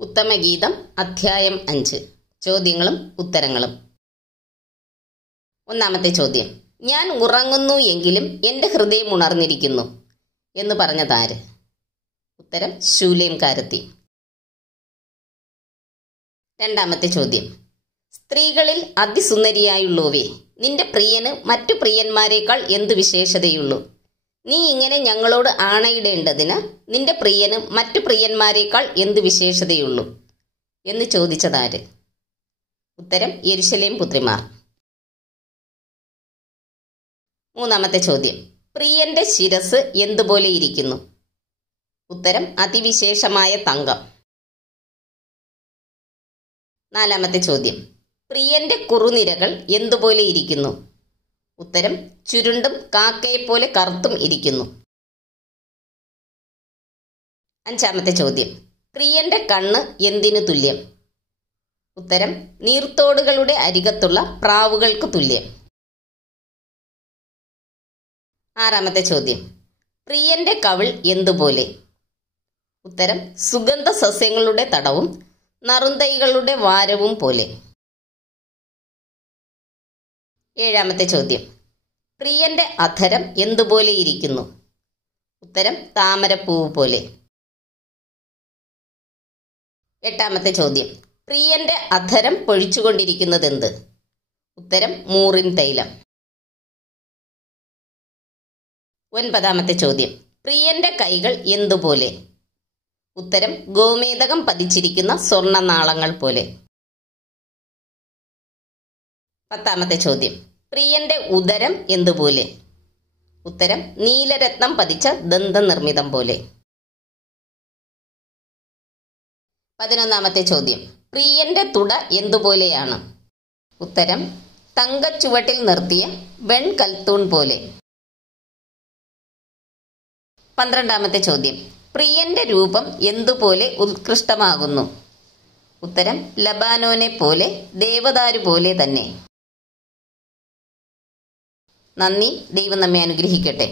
ഉത്തമഗീതം അധ്യായം 5 ചോദ്യങ്ങളും ഉത്തരങ്ങളും. ഒന്നാമത്തെ ചോദ്യം. ഞാൻ ഉറങ്ങുന്നു എങ്കിലും എൻ്റെ ഹൃദയം ഉണർന്നിരിക്കുന്നു എന്ന് പറഞ്ഞതാര്? ഉത്തരം ശൂലേം കാരത്തി. രണ്ടാമത്തെ ചോദ്യം. സ്ത്രീകളിൽ അതിസുന്ദരിയായുള്ളവേ, നിന്റെ പ്രിയന് മറ്റു പ്രിയന്മാരെക്കാൾ എന്തു വിശേഷതയുള്ളൂ? നീ ഇങ്ങനെ ഞങ്ങളോട് ആണയിടേണ്ടതിന് നിന്റെ പ്രിയന് മറ്റു പ്രിയന്മാരെക്കാൾ എന്തു വിശേഷതയുള്ളൂ എന്ന് ചോദിച്ചതാര്? ഉത്തരം യെരുശലേം പുത്രിമാർ. മൂന്നാമത്തെ ചോദ്യം. പ്രിയന്റെ ശിരസ് എന്തുപോലെ ഇരിക്കുന്നു? ഉത്തരം അതിവിശേഷമായ തങ്കം. നാലാമത്തെ ചോദ്യം. പ്രിയന്റെ കുറുനിരകൾ എന്തുപോലെ ഇരിക്കുന്നു? ഉത്തരം ചുരുണ്ടും കാക്കയെപ്പോലെ കറുത്തും ഇരിക്കുന്നു. അഞ്ചാമത്തെ ചോദ്യം. പ്രിയന്റെ കണ്ണ് എന്തിനു തുല്യം? ഉത്തരം നീർത്തോടുകളുടെ അരികത്തുള്ള പ്രാവുകൾക്ക് തുല്യം. ആറാമത്തെ ചോദ്യം. പ്രിയന്റെ കവിൾ എന്തുപോലെ? ഉത്തരം സുഗന്ധ സസ്യങ്ങളുടെ തടവും നറുന്തൈകളുടെ വാരവും പോലെ. ഏഴാമത്തെ ചോദ്യം. പ്രിയന്റെ അധരം എന്തുപോലെ ഇരിക്കുന്നു? ഉത്തരം താമരപ്പൂവ് പോലെ. എട്ടാമത്തെ ചോദ്യം. പ്രിയന്റെ അധരം പൊഴിച്ചുകൊണ്ടിരിക്കുന്നതെന്ത്? ഉത്തരം മൂറിൻ തൈലം. ഒൻപതാമത്തെ ചോദ്യം. പ്രിയന്റെ കൈകൾ എന്തുപോലെ? ഉത്തരം ഗോമേതകം പതിച്ചിരിക്കുന്ന സ്വർണ്ണനാളങ്ങൾ പോലെ. പത്താമത്തെ ചോദ്യം. പ്രിയന്റെ ഉദരം എന്തുപോലെ? ഉത്തരം നീലരത്നം പതിച്ച ദന്തനിർമ്മിതം പോലെ. 11ാമത്തെ ചോദ്യം. പ്രിയന്റെ തുട എന്തുപോലെയാണ്? ഉത്തരം തങ്കച്ചുവട്ടിൽ നിർത്തിയ വെൺകൽത്തൂൺ പോലെ. 12ാമത്തെ ചോദ്യം. പ്രിയന്റെ രൂപം എന്തുപോലെ ഉത്കൃഷ്ടമാകുന്നു? ഉത്തരം ലബാനോനെ പോലെ, ദേവദാരു പോലെ തന്നെ. നന്ദി. ദൈവം നമ്മെ അനുഗ്രഹിക്കട്ടെ.